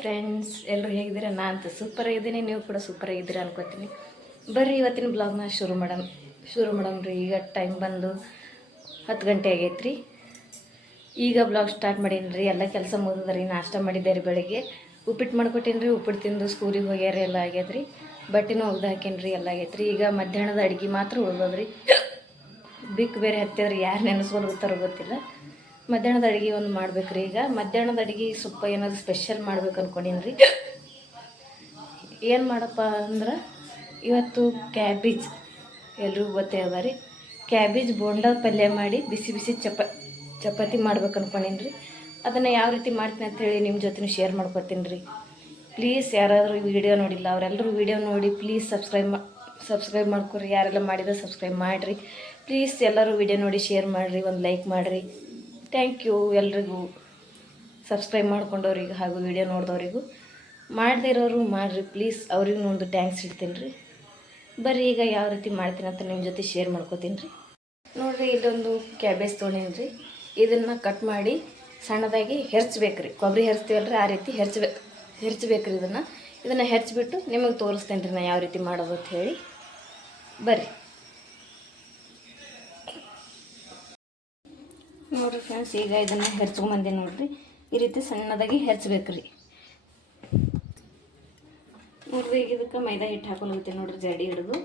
Friends ಎಲ್ಲರೂ ಹೇಗಿದ್ದೀರಾ ನಾ ಅಂತ ಸೂಪರ್ ಆಗಿದ್ದೀನಿ. ನೀವು ಕೂಡ ಸೂಪರ್ ಆಗಿದ್ದೀರಾ ಅನ್ಕೋತೀನಿ. ಬರ್ರಿ, ಇವತ್ತಿನ ಬ್ಲಾಗ್ನ ಶುರು ಮಾಡಮ್ ಶುರು ಮಾಡಮ್ರಿ ಈಗ ಟೈಮ್ ಬಂದು ಹತ್ತು ಗಂಟೆ ಆಗೈತ್ರಿ. ಈಗ ಬ್ಲಾಗ್ ಸ್ಟಾರ್ಟ್ ಮಾಡೀನಿ ರೀ. ಎಲ್ಲ ಕೆಲಸ ಮುಗಿದ್ರಿ ನಾಷ್ಟ ಮಾಡಿದ್ದೆ ರೀ ಬೆಳಗ್ಗೆ. ಉಪ್ಪಿಟ್ಟು ಮಾಡ್ಕೊಟ್ಟೀನಿ ರೀ. ಉಪ್ಪಿಟ್ಟು ತಿಂದು ಸ್ಕೂಲಿಗೆ ಹೋಗ್ಯಾರ ಎಲ್ಲ ಆಗ್ಯದ್ರಿ ಬಟ್ಟೆನೂ ಒಗ್ದು ಹಾಕೀನಿ ರೀ ಎಲ್ಲ ಆಗೈತ್ರಿ ಈಗ ಮಧ್ಯಾಹ್ನದ ಅಡುಗೆ ಮಾತ್ರ ಉಳ್ದದ್ರಿ ಬಿಕ್ ಬೇರೆ ಹತ್ತಿದ್ರೆ ಯಾರು ನೆನೆಸ್ಕೊಳ್ತಾರೋ ಗೊತ್ತಿಲ್ಲ. ಮಧ್ಯಾಹ್ನದ ಅಡುಗೆ ಒಂದು ಮಾಡ್ಬೇಕ್ರಿ ಈಗ. ಮಧ್ಯಾಹ್ನದ ಅಡುಗೆ ಸ್ವಲ್ಪ ಏನಾದ್ರು ಸ್ಪೆಷಲ್ ಮಾಡ್ಬೇಕು ಅನ್ಕೊಂಡೀನಿ ರೀ ಏನು ಮಾಡಪ್ಪ ಅಂದ್ರೆ, ಇವತ್ತು ಕ್ಯಾಬೇಜ್ ಎಲ್ರಿಗೂ ಗೊತ್ತೇ ಅದ ರೀ. ಕ್ಯಾಬೇಜ್ ಬೋಂಡ ಪಲ್ಯ ಮಾಡಿ ಬಿಸಿ ಬಿಸಿ ಚಪ, ಚಪಾತಿ ಮಾಡ್ಬೇಕು ಅನ್ಕೊಂಡೀನಿ ರೀ ಅದನ್ನು ಯಾವ ರೀತಿ ಮಾಡ್ತೀನಿ ಅಂತೇಳಿ ನಿಮ್ಮ ಜೊತೆ ಶೇರ್ ಮಾಡ್ಕೊತೀನಿ ರೀ ಪ್ಲೀಸ್ ಯಾರಾದರೂ ವಿಡಿಯೋ ನೋಡಿಲ್ಲ ಅವರೆಲ್ಲರೂ ವಿಡಿಯೋ ನೋಡಿ ಪ್ಲೀಸ್ ಸಬ್ಸ್ಕ್ರೈಬ್ ಮಾ ಸಬ್ಸ್ಕ್ರೈಬ್ ಮಾಡ್ಕೊರಿ. ಯಾರೆಲ್ಲ ಮಾಡಿದ್ರೆ ಸಬ್ಸ್ಕ್ರೈಬ್ ಮಾಡಿರಿ. ಪ್ಲೀಸ್ ಎಲ್ಲರೂ ವಿಡಿಯೋ ನೋಡಿ ಶೇರ್ ಮಾಡಿರಿ, ಒಂದು ಲೈಕ್ ಮಾಡಿರಿ. ಥ್ಯಾಂಕ್ ಯು ಎಲ್ರಿಗೂ. ಸಬ್ಸ್ಕ್ರೈಬ್ ಮಾಡ್ಕೊಂಡವ್ರಿಗೆ ಹಾಗೂ ವಿಡಿಯೋ ನೋಡಿದವ್ರಿಗೂ. ಮಾಡದೇ ಇರೋರು ಮಾಡಿರಿ ಪ್ಲೀಸ್ ಅವ್ರಿಗೂ ಒಂದು ಟ್ಯಾಂಕ್ಸ್ ಇಡ್ತೀನಿ ರೀ ಬರ್ರಿ ಈಗ ಯಾವ ರೀತಿ ಮಾಡ್ತೀನಿ ಅಂತ ನಿಮ್ಮ ಜೊತೆ ಶೇರ್ ಮಾಡ್ಕೋತೀನಿ ರೀ ನೋಡಿರಿ, ಇದೊಂದು ಕ್ಯಾಬೇಜ್ ತೊಗೊಂಡೀನಿ ರೀ ಇದನ್ನು ಕಟ್ ಮಾಡಿ ಸಣ್ಣದಾಗಿ ಹೆರ್ಚ್ಬೇಕು ರೀ ಕೊಬ್ಬರಿ ಹೆರ್ಚ್ತೀವಲ್ರಿ ಆ ರೀತಿ ಹೆರ್ಚ್ಬೇಕು ಹೆರ್ಚ್ಬೇಕು ರೀ ಇದನ್ನು. ಇದನ್ನು ಹೆರ್ಚ್ಬಿಟ್ಟು ನಿಮಗೆ ತೋರಿಸ್ತೇನೆ ರೀ ನಾನು ಯಾವ ರೀತಿ ಮಾಡೋದು ಅಂತ ಹೇಳಿ. ಬರ್ರಿ. ನೋಡಿರಿ ಫ್ರೆಂಡ್ಸ್ ಈಗ ಇದನ್ನು ಹೆರ್ಚ್ಕೊಂಬಂದೆ ನೋಡಿರಿ. ಈ ರೀತಿ ಸಣ್ಣದಾಗಿ ಹೆರ್ಚ್ಬೇಕು ರೀ ನೋಡ್ರಿ, ಈಗ ಇದಕ್ಕೆ ಮೈದಾ ಹಿಟ್ಟು ಹಾಕೊಳಗುತ್ತೆ ನೋಡ್ರಿ ಜಡಿ ಹಿಡಿದು.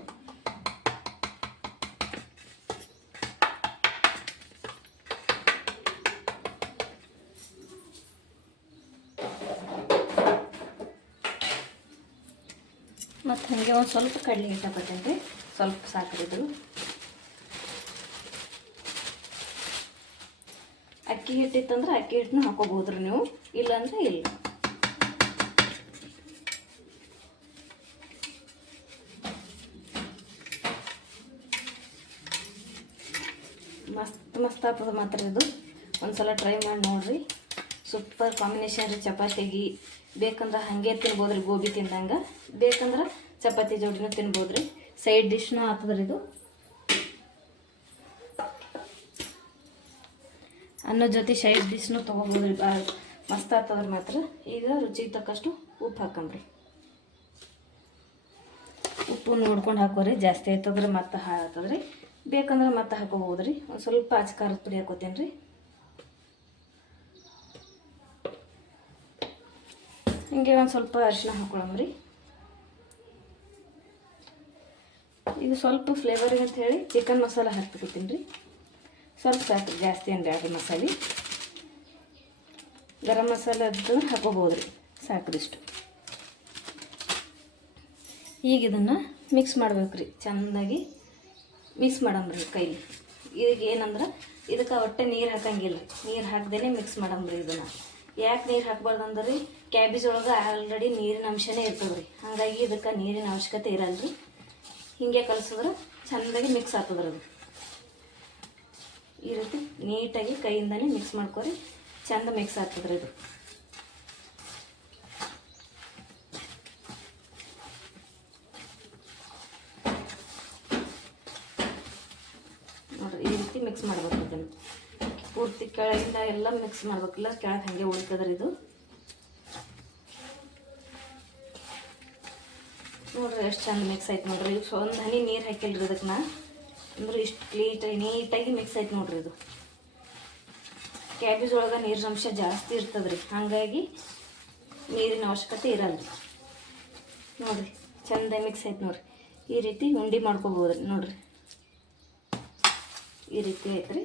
ಮತ್ತು ಹಾಗೆ ಒಂದು ಸ್ವಲ್ಪ ಕಡಲೆ ಹಿಟ್ಟು ಹಾಕೋತೇನೆ ರೀ ಸ್ವಲ್ಪ ಸಾಕ್ರಿದು ಅಕ್ಕಿ ಹಿಟ್ಟಿತ್ತಂದ್ರೆ ಅಕ್ಕಿ ಹಿಟ್ಟನ್ನ ಹಾಕೋಬೋದ್ರಿ ನೀವು? ಇಲ್ಲಾಂದ್ರೆ ಇಲ್ಲ. ಮಸ್ತ್ ಮಸ್ತ್ ಆಗ್ತದೆ ಮಾತ್ರ ಇದು. ಒಂದ್ಸಲ ಟ್ರೈ ಮಾಡಿ ನೋಡ್ರಿ. ಸೂಪರ್ ಕಾಂಬಿನೇಷನ್ ರೀ ಚಪಾತಿಗೆ. ಬೇಕಂದ್ರೆ ಹಾಗೆ ತಿನ್ಬೋದ್ರಿ, ಗೋಬಿ ತಿಂದಂಗೆ. ಬೇಕಂದ್ರೆ ಚಪಾತಿ ಜೋಡಿನೂ ತಿನ್ಬೋದ್ರಿ. ಸೈಡ್ ಡಿಶ್ನೂ ಆಗ್ತದ್ರಿ ಇದು. ಅನ್ನೋ ಜೊತೆ ಸೈಡ್ ಡಿಶ್ನು ತೊಗೋಬೋದು ರೀ ಭಾಳ ಮಸ್ತ್ ಆಗ್ತದ್ರೆ ಮಾತ್ರ. ಈಗ ರುಚಿಗೆ ತಕ್ಕಷ್ಟು ಉಪ್ಪು ಹಾಕಂಬ್ರಿ ಉಪ್ಪು ನೋಡ್ಕೊಂಡು ಹಾಕೋರಿ. ಜಾಸ್ತಿ ಆಯ್ತದ್ರೆ, ಮತ್ತೆ ಹಾಳಾಗ್ತದ್ರಿ. ಬೇಕಂದ್ರೆ ಮತ್ತೆ ಹಾಕೋಬೋದು ರೀ ಒಂದು ಸ್ವಲ್ಪ ಆಚ ಖಾರದ ಪುಡಿ ಹಾಕೋತೀನಿ ರೀ ಹಿಂಗೆ ಒಂದು ಸ್ವಲ್ಪ ಅರಿಶಿನ ಹಾಕೊಳಮ್ರಿ ಇದು ಸ್ವಲ್ಪ ಫ್ಲೇವರಿಗೆ ಅಂತ ಹೇಳಿ ಚಿಕನ್ ಮಸಾಲ ಹಾಕ್ಬಿಡ್ತೀನಿ ರೀ ಸ್ವಲ್ಪ ಸಾಕು, ಜಾಸ್ತಿ ಏನು ಬೇಡ ಮಸಾಲೆ. ಗರಂ ಮಸಾಲದ್ದು ಹಾಕೋಬೋದು ರೀ ಸಾಕ್ರಿಷ್ಟು ಈಗ ಇದನ್ನು ಮಿಕ್ಸ್ ಮಾಡ್ಬೇಕು ರೀ ಮಿಕ್ಸ್ ಮಾಡಂಬ್ರಿ ಕೈಲಿ. ಈಗ ಏನಂದ್ರೆ, ಇದಕ್ಕೆ ಒಟ್ಟೆ ನೀರು ಹಾಕಂಗಿಲ್ಲ ನೀರು ಹಾಕ್ದೇ ಮಿಕ್ಸ್ ಮಾಡಂಬ್ರಿ ಇದನ್ನು. ಯಾಕೆ ನೀರು ಹಾಕ್ಬಾರ್ದು ಅಂದ್ರೆ ಕ್ಯಾಬೇಜ್ ಒಳಗೆ ಆಲ್ರೆಡಿ ನೀರಿನ ಅಂಶನೇ ಇರ್ತದೆ ರೀ ಹಾಗಾಗಿ ಇದಕ್ಕೆ ನೀರಿನ ಅವಶ್ಯಕತೆ ಇರಲ್ಲ ರೀ ಹಿಂಗೆ ಕಲಿಸಿದ್ರೆ ಚೆಂದಾಗಿ ಮಿಕ್ಸ್ ಆಗ್ತದ್ರಿ ಅದು. ಈ ರೀತಿ ನೀಟಾಗಿ ಕೈಯಿಂದನೇ ಮಿಕ್ಸ್ ಮಾಡ್ಕೊರಿ. ಚೆಂದ ಮಿಕ್ಸ್ ಆಗ್ತದ್ರಿ ಇದು ನೋಡ್ರಿ, ಈ ರೀತಿ ಮಿಕ್ಸ್ ಮಾಡ್ಬೇಕು ಇದನ್ನು ಪೂರ್ತಿ ಕೆಳಗಿಂದ ಎಲ್ಲ ಮಿಕ್ಸ್ ಮಾಡ್ಬೇಕಿಲ್ಲ ಕೆಳಗೆ ಹಾಗೆ ಉಳಿತದ್ರಿ ಇದು. ನೋಡ್ರಿ, ಎಷ್ಟು ಚಂದ ಮಿಕ್ಸ್ ಆಯ್ತು ನೋಡ್ರಿ. ಈಗ ಒಂದು ಹನಿ ನೀರು ಹಾಕಿಲ್ರಿ ಇದಕ್ಕೆ ನಾ ಅಂದ್ರೆ ಇಷ್ಟು ಕ್ಲೀಟಾಗಿ ನೀಟಾಗಿ ಮಿಕ್ಸ್ ಆಯ್ತು ನೋಡ್ರಿ ಇದು. ಕ್ಯಾಬೇಜ್ ಒಳಗೆ ನೀರಿನ ಅಂಶ ಜಾಸ್ತಿ ಇರ್ತದೆ ರೀ ಹಾಗಾಗಿ ನೀರಿನ ಅವಶ್ಯಕತೆ ಇರಲ್ಲ ರೀ ನೋಡಿರಿ, ಚಂದ ಮಿಕ್ಸ್ ಆಯ್ತು ನೋಡ್ರಿ. ಈ ರೀತಿ ಉಂಡೆ ಮಾಡ್ಕೋಬೋದ್ರಿ ನೋಡ್ರಿ. ಈ ರೀತಿ ಐತೆ ರೀ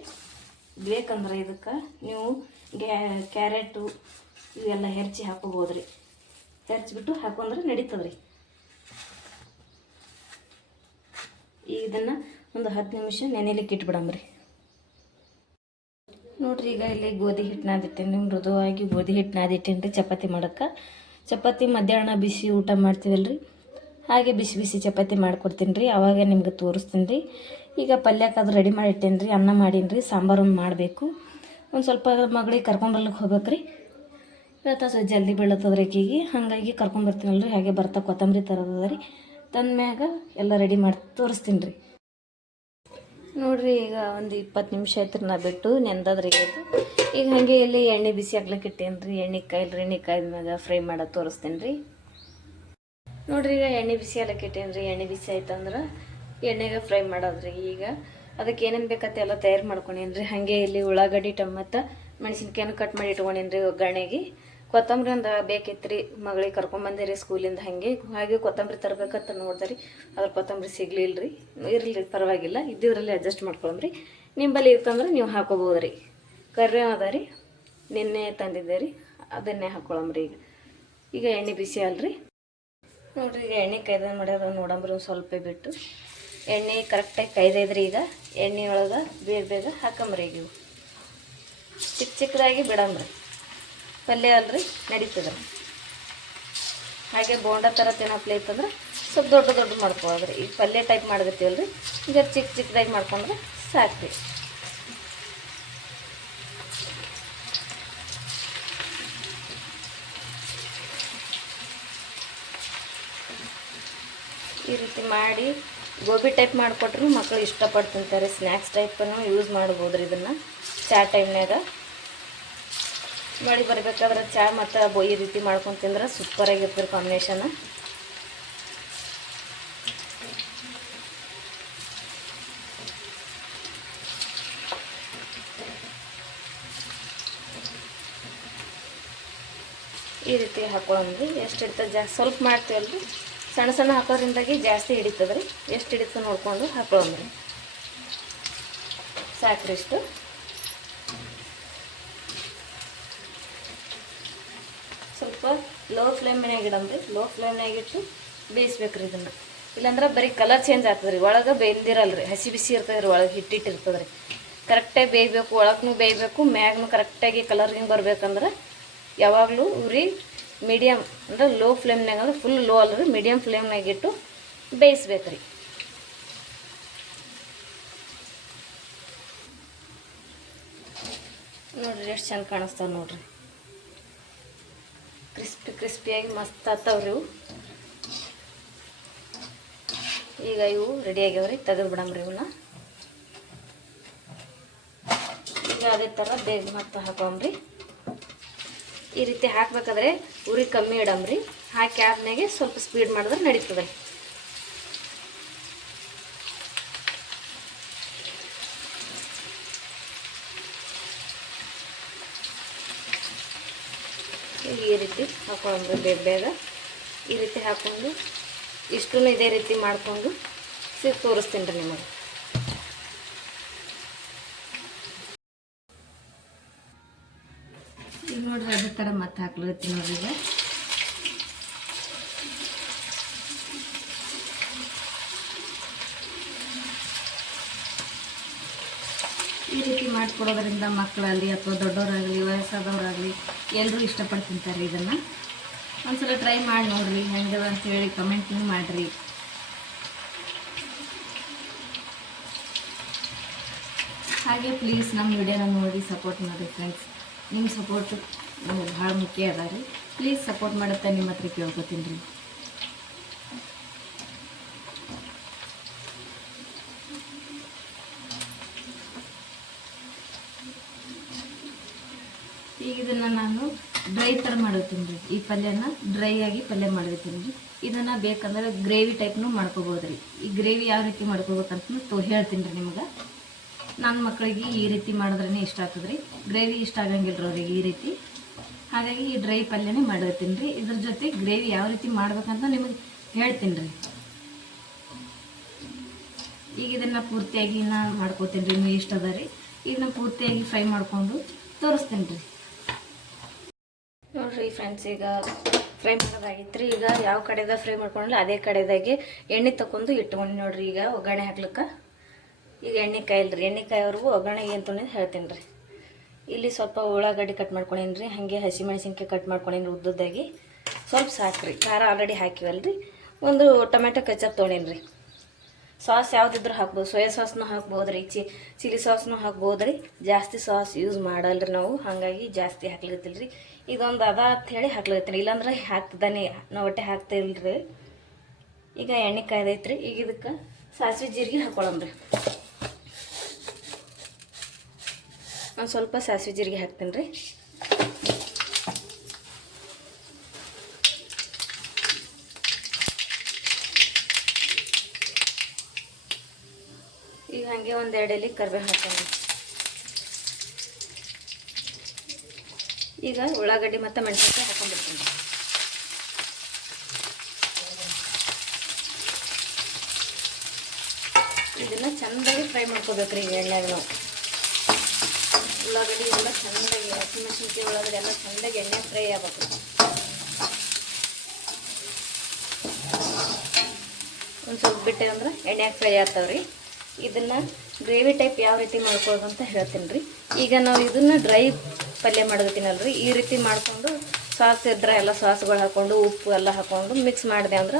ಬೇಕಂದ್ರೆ ಇದಕ್ಕೆ ನೀವು ಗ್ಯಾ ಕ್ಯಾರೆಟು ಇವೆಲ್ಲ ಹೆರ್ಚಿ ಹಾಕೋಬೋದು ರೀ ಹೆರ್ಚಿಬಿಟ್ಟು ಹಾಕೊಂಡ್ರೆ ನಡೀತದೆ ರೀ ಇದನ್ನು ಒಂದು ಹತ್ತು ನಿಮಿಷ ನೆನೆಲಿಕ್ಕೆ ಇಟ್ಬಿಡಂಬ್ರಿ. ನೋಡ್ರಿ, ಈಗ ಇಲ್ಲಿ ಗೋಧಿ ಹಿಟ್ಟು ನಾದಿಟ್ಟೇನಿ. ಮೃದುವಾಗಿ ಗೋಧಿ ಹಿಟ್ಟು ನಾದಿಟ್ಟೇನೆ ರೀ ಚಪಾತಿ ಮಾಡೋಕ್ಕೆ. ಚಪಾತಿ ಮಧ್ಯಾಹ್ನ ಬಿಸಿ ಊಟ ಮಾಡ್ತೀವಲ್ಲ ರೀ ಹಾಗೆ ಬಿಸಿ ಬಿಸಿ ಚಪಾತಿ ಮಾಡ್ಕೊಡ್ತೀನಿ ರೀ ಅವಾಗ ನಿಮ್ಗೆ ತೋರಿಸ್ತೀನಿ ರೀ ಈಗ ಪಲ್ಯಕ್ಕಾದ್ರೂ ರೆಡಿ ಮಾಡಿಟ್ಟೇನೆ ರೀ ಅನ್ನ ಮಾಡೀನಿ ರೀ ಸಾಂಬಾರು ಮಾಡಬೇಕು. ಒಂದು ಸ್ವಲ್ಪ ಮಗಳಿಗೆ ಕರ್ಕೊಂಬರ್ಲಿಕ್ಕೆ ಹೋಗ್ಬೇಕು ರೀ ಇವತ್ತು ಸ್ವಲ್ಪ ಜಲ್ದಿ ಬೀಳತ್ತದ ರೀ ಆಕಿಗೆ ಹಾಗಾಗಿ ಕರ್ಕೊಂಬರ್ತೀನಲ್ಲ ರೀ ಹಾಗೆ ಬರ್ತಾ ಕೊತ್ತಂಬರಿ ತರೋದದ ರೀ ತಂದ ಮ್ಯಾಗ ಎಲ್ಲ ರೆಡಿ ಮಾಡಿ ತೋರಿಸ್ತೀನಿ ರೀ ನೋಡ್ರಿ, ಈಗ ಒಂದು ಇಪ್ಪತ್ತು ನಿಮಿಷ ಆಯ್ತು ನಾ ಬಿಟ್ಟು ನೆಂದದ್ರಿ ಈಗ ಹಾಗೆ ಇಲ್ಲಿ ಎಣ್ಣೆ ಬಿಸಿ ಹಾಕ್ಲಿಕ್ಕೆ ಇಟ್ಟೇನಿ ರೀ ಎಣ್ಣೆ ಕಾಯಿಲ್ರಿ ಎಣ್ಣೆ ಕಾಯ್ದ ಮ್ಯಾಗ ಫ್ರೈ ಮಾಡೋದು ತೋರಿಸ್ತೇನೆ ರೀ ನೋಡ್ರಿ, ಈಗ ಎಣ್ಣೆ ಬಿಸಿ ಹಾಕ್ಲಿಕ್ಕೆ ಇಟ್ಟೇನಿ ರೀ ಎಣ್ಣೆ ಬಿಸಿ ಆಯ್ತಂದ್ರೆ ಎಣ್ಣೆಗೆ ಫ್ರೈ ಮಾಡೋದ್ರಿ ಈಗ. ಅದಕ್ಕೆ ಏನೇನು ಬೇಕತ್ತೆ ಎಲ್ಲ ತಯಾರು ಮಾಡ್ಕೊಂಡೇನಿ ರೀ ಹಾಗೆ ಇಲ್ಲಿ ಉಳ್ಳಾಗಡ್ಡಿ ಟೊಮತ್ತ ಮೆಣಸಿನ್ಕಾಯನ್ನು ಕಟ್ ಮಾಡಿ ಇಟ್ಕೊಂಡೇನಿ ಒಗ್ಗರಣೆಗೆ. ಕೊತ್ತಂಬರಿ ಒಂದು ಬೇಕಿತ್ತು ರೀ ಮಗಳಿಗೆ ಕರ್ಕೊಂಬಂದಿರಿ ಸ್ಕೂಲಿಂದ ಹಾಗೆ. ಹಾಗೆ ಕೊತ್ತಂಬರಿ ತರಬೇಕಂತ ನೋಡಿದ್ರಿ. ಅದ್ರ ಕೊತ್ತಂಬರಿ ಸಿಗ್ಲಿಲ್ಲ ರೀ ಇರಲಿ, ಪರವಾಗಿಲ್ಲ. ಇದ್ದಿದ್ರಲ್ಲಿ ಅಡ್ಜಸ್ಟ್ ಮಾಡ್ಕೊಳಮ್ರಿ ನಿಂಬಲ್ಲಿ ಇತ್ತಂದ್ರೆ ನೀವು ಹಾಕೋಬೋದು ರೀ ಕರ್ರಿ ಅದ ರೀ ನಿನ್ನೆ ತಂದಿದ್ದೆ ರೀ ಅದನ್ನೇ ಹಾಕ್ಕೊಳಮ್ರಿ ಈಗ. ಈಗ ಎಣ್ಣೆ ಬಿಸಿ ಅಲ್ರಿ. ನೋಡ್ರಿ, ಈಗ ಎಣ್ಣೆ ಕೈದ ಮಾಡ್ಯಾರ ನೋಡಂಬ್ರಿ ಒಂದು ಸ್ವಲ್ಪ ಬಿಟ್ಟು. ಎಣ್ಣೆ ಕರೆಕ್ಟಾಗಿ ಕೈದೈದ್ರಿ ಈಗ. ಎಣ್ಣೆ ಒಳಗೆ ಬೇಗ ಬೇಗ ಹಾಕಂಬ್ರಿ ಈಗ ಚಿಕ್ಕ ಚಿಕ್ಕದಾಗಿ ಬಿಡಂಬ್ರಿ. ಪಲ್ಯ ಅಲ್ರಿ ನಡೀತದ್ರಿ ಹಾಗೆ ಬೋಂಡ ಥರ ತಿನ್ನಪ್ಲೆ ಇತ್ತಂದ್ರೆ ಸ್ವಲ್ಪ ದೊಡ್ಡ ದೊಡ್ಡ ಮಾಡ್ಕೊಳ್ಳೋದ್ರಿ ಈಗ ಪಲ್ಯ ಟೈಪ್ ಮಾಡಕತ್ತೀವಲ್ರಿ ಈಗ ಚಿಕ್ಕ ಚಿಕ್ಕದಾಗಿ ಮಾಡ್ಕೊಂಡ್ರೆ ಸಾಕು ಈ ರೀತಿ ಮಾಡಿ ಗೋಬಿ ಟೈಪ್ ಮಾಡಿಕೊಟ್ರು ಮಕ್ಕಳು ಇಷ್ಟಪಟ್ಟು ತಿಂತಾರೆ. ಸ್ನ್ಯಾಕ್ಸ್ ಟೈಪನ್ನು ಯೂಸ್ ಮಾಡ್ಬೋದು ರೀ ಇದನ್ನು. ಚಾ ಟೈಮ್ನಾಗ ಮಳೆ ಬರಬೇಕಾದ್ರೆ ಚಾ ಮತ್ತು ಈ ರೀತಿ ಮಾಡ್ಕೊಂಡು ತಿಂದ್ರೆ ಸೂಪರಾಗಿರ್ತದೆ ಕಾಂಬಿನೇಷನ್ ಈ ರೀತಿ ಹಾಕೊಳ್ಳೋದ್ರಿ ಎಷ್ಟು ಹಿಡಿತ ಜಾಸ್ತಿ ಸ್ವಲ್ಪ ಮಾಡ್ತೀವಲ್ರಿ ಸಣ್ಣ ಸಣ್ಣ ಹಾಕೋದ್ರಿಂದಾಗಿ ಜಾಸ್ತಿ ಹಿಡಿತದ್ರಿ. ಎಷ್ಟು ಹಿಡಿತದೆ ನೋಡ್ಕೊಂಡು ಹಾಕೊಳ್ಳೋದ್ರಿ ಸಾಕ್ರಿ ಇಷ್ಟು ಸ್ವಲ್ಪ ಲೋ ಫ್ಲೇಮ್ನಾಗ ಇಡಮ್ರಿ ಲೋ ಫ್ಲೇಮ್ನಾಗ ಇಟ್ಟು ಬೇಯಿಸ್ಬೇಕ್ರಿ ಇದನ್ನು. ಇಲ್ಲಾಂದ್ರೆ ಬರೀ ಕಲರ್ ಚೇಂಜ್ ಆಗ್ತದೆ ರೀ ಒಳಗೆ ಬೇಯ್ದಿರಲ್ರಿ ಹಸಿ ಬಿಸಿ ಇರ್ತದೆ ರೀ ಒಳಗೆ ಹಿಟ್ಟಿಟ್ಟಿರ್ತದೆ ರೀ ಕರೆಕ್ಟಾಗಿ ಬೇಯಬೇಕು ಒಳಗೂ ಬೇಯಬೇಕು, ಮ್ಯಾಗ್ನು ಕರೆಕ್ಟಾಗಿ ಕಲರ್ ಹಿಂಗೆ ಬರ್ಬೇಕಂದ್ರೆ ಯಾವಾಗಲೂ ಉರಿ ಮೀಡಿಯಮ್ ಅಂದ್ರೆ ಲೋ ಫ್ಲೇಮ್ನಾಗ ಅಂದ್ರೆ ಫುಲ್ ಲೋ ಅಲ್ಲ ರೀ ಮೀಡಿಯಮ್ ಫ್ಲೇಮ್ನಾಗ ಇಟ್ಟು ಬೇಯಿಸ್ಬೇಕು ರೀ ನೋಡ್ರಿ, ಎಷ್ಟು ಚೆಂದ ಕಾಣಿಸ್ತಾವ ನೋಡ್ರಿ. ಕ್ರಿಸ್ಪಿಯಾಗಿ ಮಸ್ತ್ ಆಗ್ತಾವ್ರಿ ಇವು. ಈಗ ಇವು ರೆಡಿ ಆಗ್ಯಾವ್ರಿ, ತೆಗೆದು ಬಿಡಮ್ರಿ ಇವನ್ನ ಈಗ ಅದೇ ಥರ ಬೇಗ ಮತ್ತೆ ಹಾಕೊಂಬ್ರಿ. ಈ ರೀತಿ ಹಾಕ್ಬೇಕಾದ್ರೆ ಉರಿ ಕಮ್ಮಿ ಇಡಮ್ರಿ ಹಾಕಿ ಆದ್ಮೇಲೆ ಸ್ವಲ್ಪ ಸ್ಪೀಡ್ ಮಾಡಿದ್ರೆ ನಡೀತದೆ. ಈ ರೀತಿ ಹಾಕೊಂಡು ಬೇಗ ಈ ರೀತಿ ಹಾಕ್ಕೊಂಡು ಇಷ್ಟು ಇದೇ ರೀತಿ ಮಾಡಿಕೊಂಡು ತೋರಿಸ್ತೀನಿ ರೀ ನಿಮಗೆ. ನೋಡ್ರಿ ಅದೇ ಥರ ಮತ್ತೆ ಹಾಕ್ಲತ್ತೀನಿ ನೋಡ್ರಿ ಈಗ ಈ ರೀತಿ ಮಾಡಿಕೊಡೋದ್ರಿಂದ ಮಕ್ಕಳಲ್ಲಿ ಅಥವಾ ದೊಡ್ಡವರಾಗಲಿ, ವಯಸ್ಸಾದವರಾಗಲಿ ಎಲ್ಲರೂ ಇಷ್ಟಪಟ್ಟು ತಿಂತಾರೆ ಇದನ್ನು. ಒಂದ್ಸಲ ಟ್ರೈ ಮಾಡಿ ನೋಡ್ರಿ ಹೆಂಗದ ಅಂತೇಳಿ ಕಮೆಂಟ್ನೂ ಮಾಡಿರಿ. ಹಾಗೆ ಪ್ಲೀಸ್ ನಮ್ಮ ವಿಡಿಯೋನ ನೋಡಿ ಸಪೋರ್ಟ್ ಮಾಡಿ ಫ್ರೆಂಡ್ಸ್ ನಿಮ್ಮ ಸಪೋರ್ಟು ನಮಗೆ ಭಾಳ ಮುಖ್ಯ ಅದ ರೀ. ಪ್ಲೀಸ್ ಸಪೋರ್ಟ್ ಮಾಡುತ್ತಾ ನಿಮ್ಮ ಹತ್ರ ಕೇಳ್ಕೊತೀನಿ ರೀ. ಈಗ ಇದನ್ನು ನಾನು ಡ್ರೈ ಥರ ಮಾಡಿರ್ತೀನಿ ರೀ ಈ ಪಲ್ಯನ ಡ್ರೈ ಆಗಿ ಪಲ್ಯ ಮಾಡಿರ್ತೀನಿ ರೀ ಇದನ್ನು ಬೇಕಂದ್ರೆ ಗ್ರೇವಿ ಟೈಪ್ನು ಮಾಡ್ಕೋಬೋದು ರೀ ಈ ಗ್ರೇವಿ ಯಾವ ರೀತಿ ಮಾಡ್ಕೋಬೇಕಂತ ತೋ ಹೇಳ್ತೀನಿ ರೀ ನಿಮ್ಗೆ. ನನ್ನ ಮಕ್ಕಳಿಗೆ ಈ ರೀತಿ ಮಾಡಿದ್ರೇ ಇಷ್ಟ ಆಗ್ತದೆ ರೀ ಗ್ರೇವಿ ಇಷ್ಟ ಆಗಂಗಿಲ್ಲ ಅವ್ರಿಗೆ ಈ ರೀತಿ. ಹಾಗಾಗಿ ಈ ಡ್ರೈ ಪಲ್ಯನೇ ಮಾಡಿರ್ತೀನಿ ರೀ ಇದ್ರ ಜೊತೆ ಗ್ರೇವಿ ಯಾವ ರೀತಿ ಮಾಡ್ಬೇಕಂತ ನಿಮಗೆ ಹೇಳ್ತೀನಿ ರೀ ಈಗ ಇದನ್ನು ಪೂರ್ತಿಯಾಗಿ ನಾನು ಮಾಡ್ಕೋತೀನಿ ರೀ ಇಷ್ಟ ಅದ ರೀ. ಈಗ ಪೂರ್ತಿಯಾಗಿ ಫ್ರೈ ಮಾಡಿಕೊಂಡು ತೋರಿಸ್ತೀನಿ ರೀ ನೋಡ್ರಿ ಫ್ರೆಂಡ್ಸ್ ಈಗ ಫ್ರೈ ಮಾಡೋದಾಗಿತ್ತು ಈಗ ಯಾವ ಕಡೆದಾಗ ಫ್ರೈ ಮಾಡ್ಕೊಂಡ್ರೆ ಅದೇ ಕಡೆದಾಗಿ ಎಣ್ಣೆ ತಗೊಂಡು ಇಟ್ಕೊಂಡು ನೋಡ್ರಿ ಈಗ ಒಗ್ಗರಣೆ ಹಾಕ್ಲಿಕ್ಕೆ. ಈಗ ಎಣ್ಣೆ ಕಾಯಿಲ್ರಿ ಎಣ್ಣೆ ಕಾಯೋವರೆಗೂ ಒಗ್ಗರಣೆ ಏನು ತೊಗೊಂಡು ಹೇಳ್ತೀನಿ ರೀ. ಇಲ್ಲಿ ಸ್ವಲ್ಪ ಉಳ್ಳಾಗಡ್ಡಿ ಕಟ್ ಮಾಡ್ಕೊಂಡೇನಿ ರೀ, ಹಾಗೆ ಹಸಿಮೆಣಸಿನ್ಕಾಯಿ ಕಟ್ ಮಾಡ್ಕೊಂಡೇನಿ ಉದ್ದದ್ದಾಗಿ. ಸ್ವಲ್ಪ ಸಾಕ್ರಿ, ಖಾರ ಆಲ್ರೆಡಿ ಹಾಕಿವಲ್ರಿ. ಒಂದು ಟೊಮೆಟೊ ಕೆಚಪ್ ತೊಗೊಂಡೇನಿ ರೀ. ಸಾಸ್ ಯಾವುದಿದ್ರು ಹಾಕ್ಬೋದು ಸೋಯಾ ಸಾಸ್ನೂ ಹಾಕ್ಬೋದು ರೀ, ಚಿ ಚಿಲ್ಲಿ ಸಾಸ್ನೂ ಹಾಕ್ಬೋದು ರೀ. ಜಾಸ್ತಿ ಸಾಸ್ ಯೂಸ್ ಮಾಡಲ್ಲ ನಾವು, ಹಾಗಾಗಿ ಜಾಸ್ತಿ ಹಾಕ್ಲಿಕ್ಕಿಲ್ಲ ರೀ ಇದೊಂದು ಅದ ಅಂತ ಹೇಳಿ ಹಾಕ್ಲತ್ತೀನಿ. ಇಲ್ಲಾಂದ್ರೆ ಹಾಕ್ತದಾನೆ. ನಾವು ಒಟ್ಟೆ ಹಾಕ್ತಿಲ್ಲ ರೀ ಈಗ ಎಣ್ಣೆ ಕಾಯ್ದೈತ್ರಿ. ಈಗ ಇದಕ್ಕೆ ಸಾಸಿವೆ ಜೀರಿಗೆ ಹಾಕ್ಕೊಳಮ್ರಿ ಒಂದು ಸ್ವಲ್ಪ ಸಾಸಿವೆ ಜೀರಿಗೆ ಹಾಕ್ತೀನಿ ರೀ ಈಗ ಹಾಗೆ ಒಂದು ಎರಡು ಎಲೆ ಹಾಕೋಣ ಹಾಕ್ತೀನಿ ಈಗ ಉಳ್ಳಾಗಡ್ಡಿ ಮತ್ತು ಮೆಣಸಿನ್ಕಾಯಿ ಹಾಕೊಂಡ್ಬಿಡ್ತೀನಿ. ಇದನ್ನು ಚೆಂದಾಗಿ ಫ್ರೈ ಮಾಡ್ಕೋಬೇಕು ರೀ ಎಣ್ಣೆಗೆ ನಾವು ಉಳ್ಳಾಗಡ್ಡಿ ಎಲ್ಲ ಚೆಂದಾಗಿ ಹಸಿಮೆಣಸಿನ್ಕಾಯಿ ಉಳ್ಳಾಗಡ್ಡಿ ಎಲ್ಲ ಚೆಂದಾಗಿ ಎಣ್ಣೆ ಫ್ರೈ ಆಗಬೇಕು. ಒಂದು ಸ್ವಲ್ಪ ಬಿಟ್ಟೆ ಅಂದ್ರೆ ಎಣ್ಣೆ ಫ್ರೈ ಆಗ್ತಾವ್ರಿ. ಇದನ್ನು ಗ್ರೇವಿ ಟೈಪ್ ಯಾವ ರೀತಿ ಮಾಡ್ಕೊಳ್ಳೋದು ಅಂತ ಹೇಳ್ತೀನಿ ರೀ ಈಗ ನಾವು ಇದನ್ನು ಡ್ರೈ ಪಲ್ಯ ಮಾಡೋದಕ್ಕಿನಲ್ರಿ ಈ ರೀತಿ ಮಾಡಿಕೊಂಡು ಸಾಸ್ ಇದ್ರೆ ಎಲ್ಲ ಸಾಸ್ಗಳು ಹಾಕ್ಕೊಂಡು ಉಪ್ಪು ಎಲ್ಲ ಹಾಕ್ಕೊಂಡು ಮಿಕ್ಸ್ ಮಾಡಿದೆ ಅಂದ್ರೆ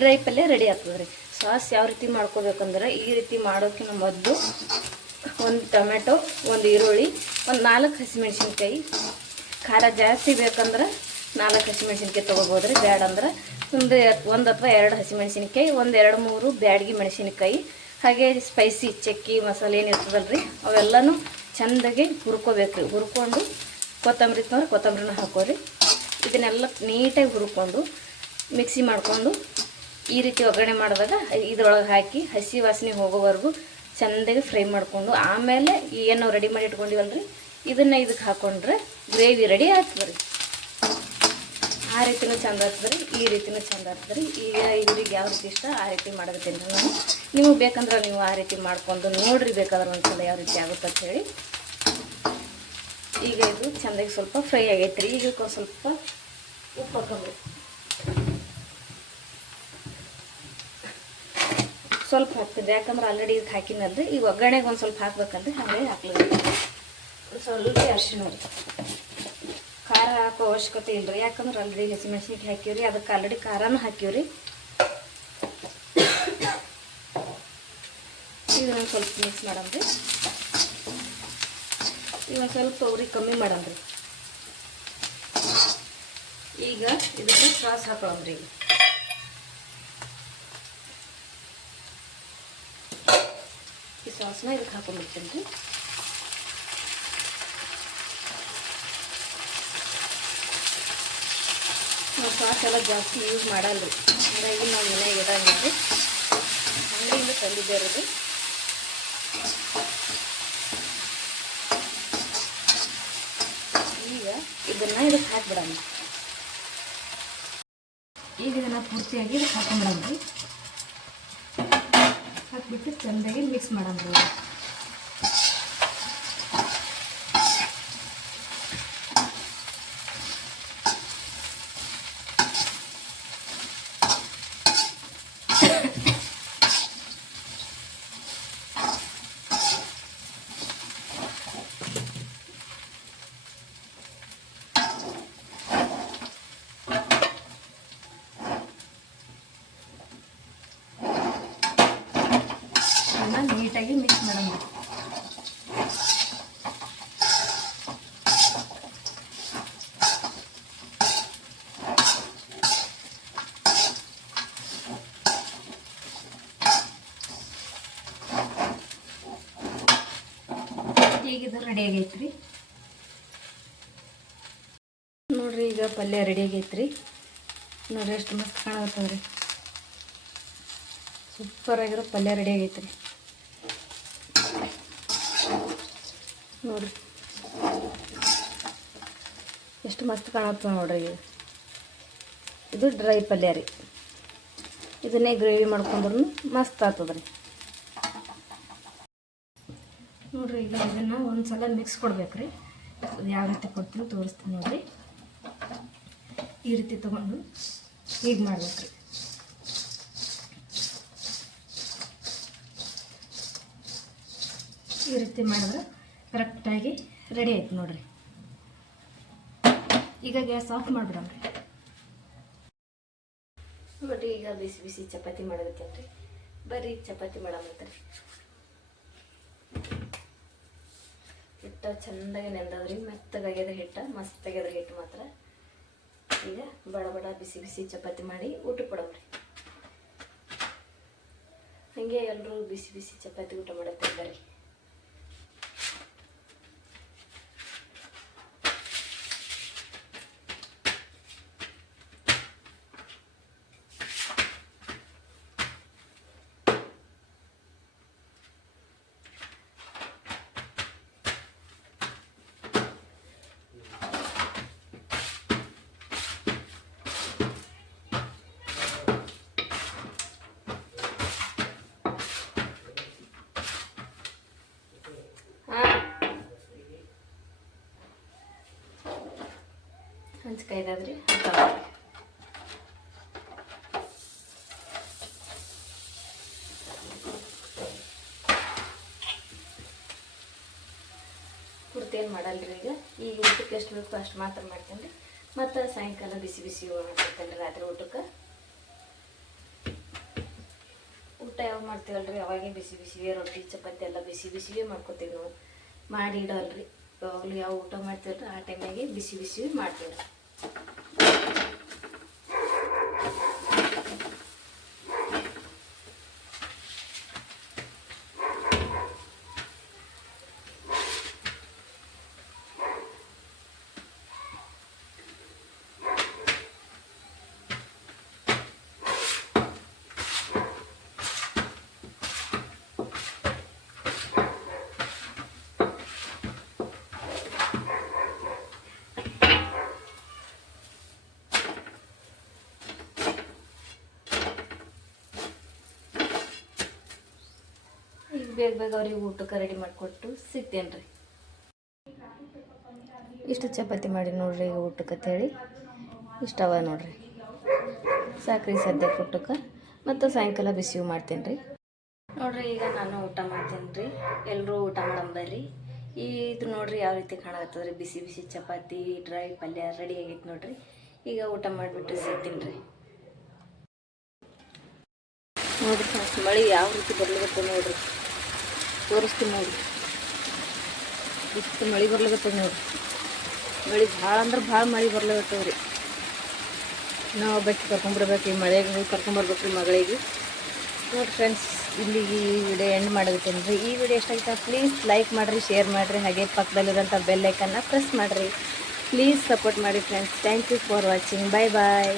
ಡ್ರೈ ಪಲ್ಯ ರೆಡಿ ಆಗ್ತದೆ ರೀ ಸಾಸ್ ಯಾವ ರೀತಿ ಮಾಡ್ಕೋಬೇಕಂದ್ರೆ ಈ ರೀತಿ ಮಾಡೋಕ್ಕಿಂತ ಮೊದಲು ಒಂದು ಟೊಮೆಟೊ, ಒಂದು ಈರುಳ್ಳಿ, ಒಂದು ನಾಲ್ಕು ಹಸಿಮೆಣ್ಸಿನ್ಕಾಯಿ. ಖಾರ ಜಾಸ್ತಿ ಬೇಕಂದ್ರೆ ನಾಲ್ಕು ಹಸಿಮೆಣ್ಸಿನ್ಕಾಯಿ ತೊಗೋಬೋದು ರೀ ಬ್ಯಾಡ ಅಂದ್ರೆ ಒಂದು ಒಂದು ಅಥವಾ ಎರಡು ಹಸಿಮೆಣ್ಸಿನ್ಕಾಯಿ, ಒಂದು ಎರಡು ಮೂರು ಬ್ಯಾಡಗಿ ಮೆಣಸಿನ್ಕಾಯಿ. ಹಾಗೆ ಸ್ಪೈಸಿ ಚಕ್ಕಿ ಮಸಾಲೆ ಏನು ಇರ್ತದಲ್ಲ ರೀ ಅವೆಲ್ಲನೂ ಚೆಂದಾಗಿ ಹುರ್ಕೋಬೇಕು. ಹುರ್ಕೊಂಡು ಕೊತ್ತಂಬರಿ ಇತ್ತಂದ್ರೆ ಕೊತ್ತಂಬರಿನ ಹಾಕೋರಿ ಇದನ್ನೆಲ್ಲ ನೀಟಾಗಿ ಹುರ್ಕೊಂಡು ಮಿಕ್ಸಿ ಮಾಡಿಕೊಂಡು ಈ ರೀತಿ ಒಗ್ಗರಣೆ ಮಾಡಿದಾಗ ಇದ್ರೊಳಗೆ ಹಾಕಿ ಹಸಿ ವಾಸನೆ ಹೋಗೋವರೆಗೂ ಚೆಂದಾಗಿ ಫ್ರೈ ಮಾಡಿಕೊಂಡು ಆಮೇಲೆ ಏನು ರೆಡಿ ಮಾಡಿ ಇಟ್ಕೊಂಡಿವಲ್ರಿ, ಇದನ್ನು ಇದಕ್ಕೆ ಹಾಕ್ಕೊಂಡ್ರೆ ಗ್ರೇವಿ ರೆಡಿ ಆಗ್ತದೆ ರೀ ಆ ರೀತಿನೂ ಚಂದ ಆಗ್ತದೆ ರೀ, ಈ ರೀತಿನೂ ಚಂದ ಆಗ್ತದೆ ರೀ. ಈಗ ಇವ್ರಿಗೆ ಯಾವ ರೀತಿ ಇಷ್ಟ, ಆ ರೀತಿ ಮಾಡಕತ್ತೀನಿ ರೀ ನಾನು ನಿಮಗೆ ಬೇಕಂದ್ರೆ ನೀವು ಆ ರೀತಿ ಮಾಡ್ಕೊಂಡು ನೋಡ್ರಿ, ಬೇಕಾದ್ರೆ ಒಂದ್ಸಲ ಯಾವ ರೀತಿ ಆಗುತ್ತೆ ಅಂತ ಹೇಳಿ. ಈಗ ಇದು ಚೆಂದಾಗಿ ಸ್ವಲ್ಪ ಫ್ರೈ ಆಗೈತೆ ರೀ. ಈಗ ಸ್ವಲ್ಪ ಉಪ್ಪು ಹಾಕೋಬೇಕು ಸ್ವಲ್ಪ ಹಾಕ್ತಿದ್ದೆ. ಯಾಕಂದ್ರೆ ಆಲ್ರೆಡಿ ಇದಕ್ಕೆ ಹಾಕಿನಲ್ರಿ ಈಗ ಒಗ್ಗರಣೆಗೆ ಒಂದು ಸ್ವಲ್ಪ ಹಾಕ್ಬೇಕಂದ್ರೆ ಹಾಗೆ ಹಾಕ್ಲಿಲ್ಲ ಸ್ವಲ್ಪ ಅರ್ಶಿನ ರೀ ಹಾಕೋ ಅವಶ್ಯಕತೆ ಇಲ್ಲ ರೀ ಯಾಕಂದ್ರೆ ಆಲ್ರೆಡಿ ಹಸಿಮೆಣ್ಸಿನ್ಕಾಯಿ ಹಾಕಿವ್ರಿ, ಅದಕ್ಕೆ ಆಲ್ರೆಡಿ ಖಾರನೂ ಹಾಕಿವ್ರಿ. ನಾನು ಸ್ವಲ್ಪ ಮಿಕ್ಸ್ ಮಾಡಮ್ರಿ. ಒಂದು ಸ್ವಲ್ಪ ಉರಿ ಕಮ್ಮಿ ಮಾಡಮ್ರಿ. ಈಗ ಇದಕ್ಕೆ ಸಾಸ್ ಹಾಕೊಳ್ಳಮ್ರಿ ಈಗ ಈ ಸಾಸ್ನ ಇದಕ್ಕೆ ಹಾಕೊಂಡ್ಬಿಡ್ತೀನಿ ರೀ ಸಾಸ್ ಎಲ್ಲ ಜಾಸ್ತಿ ಯೂಸ್ ಮಾಡಲ್ಲ ರೀ ಹಾಗಾಗಿ ನಾವು ಮನೆಯಾಗ ಇಡಂಗಿಲ್ಲ ಅಂಗಡಿಯಿಂದ ತಂದಿದ್ದೆ ರೀ ಈಗ ಇದನ್ನ ಇದಕ್ಕೆ ಹಾಕ್ಬಿಡೋಣ. ಈಗ ಇದನ್ನು ಪೂರ್ತಿಯಾಗಿ ಇದಕ್ಕೆ ಹಾಕೊಂಡ್ಬಿಡೋಣ ರೀ. ಹಾಕ್ಬಿಟ್ಟು ಚೆಂದಾಗಿ ಮಿಕ್ಸ್ ಮಾಡೋಣ ರೀ ಅದನ್ನ ನೀಟಾಗಿ ಮಿಕ್ಸ್ ಮಾಡೋಣ ಈಗ ಇದು ರೆಡಿ ಆಗೈತ್ರಿ ನೋಡ್ರಿ ಈಗ ಪಲ್ಯ ರೆಡಿ ಆಗೈತ್ರಿ. ನೋಡ್ರಿ ಎಷ್ಟು ಮಸ್ತ್ ಕಾಣತ್ತದ್ರಿ ಸೂಪರ್ ಆಗಿರೋ ಪಲ್ಯ ರೆಡಿ ಆಗೈತ್ರಿ. ನೋಡ್ರಿ. ಎಷ್ಟು ಮಸ್ತ್ ಕಾಣತ್ತ ನೋಡ್ರಿ ಇದು. ಇದು ಡ್ರೈ ಪಲ್ಯ ರೀ. ಇದನ್ನೇ ಗ್ರೇವಿ ಮಾಡ್ಕೊಂಡ್ರು ಮಸ್ತ್ ಆಗ್ತದ ರೀ ನೋಡ್ರಿ, ಈಗ ಇದನ್ನು ಒಂದು ಮಿಕ್ಸ್ ಕೊಡ್ಬೇಕ್ರಿ. ಅದು ಯಾವ ರೀತಿ ಕೊಡ್ತೀನಿ ತೋರಿಸ್ತೀನಿ ನೋಡ್ರಿ. ಈ ರೀತಿ ತೊಗೊಂಡು ಹೀಗೆ ಮಾಡ್ಬೇಕ್ರಿ ಈ ರೀತಿ ಮಾಡಿದ್ರೆ ಕರೆಕ್ಟಾಗಿ ರೆಡಿ ಆಯ್ತು ನೋಡ್ರಿ. ಈಗ ಗ್ಯಾಸ್ ಆಫ್ ಮಾಡಿಬಿಡಮ್ರಿ ನೋಡ್ರಿ ಈಗ ಬಿಸಿ ಬಿಸಿ ಚಪಾತಿ ಮಾಡೋದಕ್ಕೆ ಬರ್ರಿ, ಚಪಾತಿ ಮಾಡಮಂತ್ರಿ ಹಿಟ್ಟ ಚೆಂದಾಗಿ ನೆಂದದ್ರಿ, ಮೆತ್ತಗಾಗ್ಯದ ಹಿಟ್ಟ, ಮಸ್ತಾಗ್ಯದ ಹಿಟ್ಟು ಮಾತ್ರ. ಈಗ ಬಡ ಬಡ, ಬಿಸಿ ಬಿಸಿ ಚಪಾತಿ ಮಾಡಿ ಊಟ ಕೊಡಮ್ರಿ ಹಾಗೆ ಎಲ್ಲರೂ ಬಿಸಿ ಬಿಸಿ ಚಪಾತಿ ಊಟ ಮಾಡತ್ತಿದ್ದಾರೆ. ಹಾಕ್ಕೊಳ್ಳಿ ಕುರ್ತಿ ಏನು ಮಾಡಲ್ರಿ ಈಗ? ಈಗ ಊಟಕ್ಕೆ ಎಷ್ಟು ಬೇಕು ಅಷ್ಟು ಮಾತ್ರ ಮಾಡ್ಕೊಂಡು ಮತ್ತು ಸಾಯಂಕಾಲ ಬಿಸಿ ಬಿಸಿ ಮಾಡ್ಬೇಕಲ್ರಿ, ರಾತ್ರಿ ಊಟಕ್ಕೆ. ಊಟ ಯಾವಾಗ ಮಾಡ್ತೀವಲ್ರಿ? ಅವಾಗೇ ಬಿಸಿ ಬಿಸಿವೇ ರೊಟ್ಟಿ, ಚಪಾತಿ ಎಲ್ಲ ಬಿಸಿ ಬಿಸಿವೇ ಮಾಡ್ಕೊತೀವಿ ನಾವು. ಮಾಡಿ ಇಡಲ್ರಿ. ಯಾವಾಗಲೂ ಯಾವ ಊಟ ಮಾಡ್ತೀವಲ್ರಿ, ಆ ಟೈಮ್ನಾಗೆ ಬಿಸಿ ಬಿಸಿವೇ ಮಾಡ್ತೀವಿ よっ! ಬೇಗ ಬೇಗ ಅವ್ರಿಗೆ ಊಟಕ್ಕೆ ರೆಡಿ ಮಾಡಿಕೊಟ್ಟು ಸಿಗ್ತೇನೆ ರೀ ಇಷ್ಟು ಚಪಾತಿ ಮಾಡಿ ನೋಡ್ರಿ ಈಗ ಊಟಕ್ಕೆ ಅಂತೇಳಿ ಇಷ್ಟವ ನೋಡ್ರಿ. ಸಾಕ್ರಿ ಸದ್ಯಕ್ಕೆ ಊಟಕ್ಕೆ. ಮತ್ತು ಸಾಯಂಕಾಲ ಬಿಸಿವು ಮಾಡ್ತೇನೆ ರೀ ನೋಡ್ರಿ ಈಗ ನಾನು ಊಟ ಮಾಡ್ತೇನೆ ರೀ ಎಲ್ಲರೂ ಊಟ ಮಾಡಂಬರ್ರಿ ಈ ಇದು ನೋಡ್ರಿ ಯಾವ ರೀತಿ ಕಾಣಕತ್ತದ ರೀ ಬಿಸಿ ಬಿಸಿ ಚಪಾತಿ, ಡ್ರೈ ಪಲ್ಯ ರೆಡಿ ಆಗೈತೆ ನೋಡ್ರಿ. ಈಗ ಊಟ ಮಾಡಿಬಿಟ್ಟು ಸಿಗ್ತೀನಿ ರೀ ನೋಡ್ರಿ ಮಳೆ ಯಾವ ರೀತಿ ಬರ್ಲಿಕ್ಕೆ ನೋಡ್ರಿ. ತೋರಿಸ್ತೀನಿ ನೋಡಿರಿ. ಇಷ್ಟು ಮಳೆ ಬರ್ಲಿಕತ್ತದ ನೋಡಿ ಮಳೆ ಭಾಳ ಅಂದ್ರೆ ಭಾಳ ಮಳೆ ಬರ್ಲಿಕತ್ತದ ರೀ. ನಾವು ಬೆಟ್ಟು ಕರ್ಕೊಂಬರ್ಬೇಕು ಈ ಮಳೆಗೆ ಹೋಗಿ ಕರ್ಕೊಂಬರ್ಬೇಕು ರೀ ಮಗಳಿಗೆ. ನೋಡಿ ಫ್ರೆಂಡ್ಸ್ ಇಲ್ಲಿಗೆ ಈ ವಿಡಿಯೋ ಎಂಡ್ ಮಾಡೋದಕ್ಕೆ ಈ ವಿಡಿಯೋ ಇಷ್ಟ ಆಯ್ತಾ ಪ್ಲೀಸ್ ಲೈಕ್ ಮಾಡಿರಿ ಶೇರ್ ಮಾಡಿರಿ. ಹಾಗೆ ಪಕ್ಕದಲ್ಲಿರೋಂಥ ಬೆಲ್ ಐಕನ್ನ ಪ್ರೆಸ್ ಮಾಡಿರಿ. ಪ್ಲೀಸ್ ಸಪೋರ್ಟ್ ಮಾಡಿ friends thank you for watching bye bye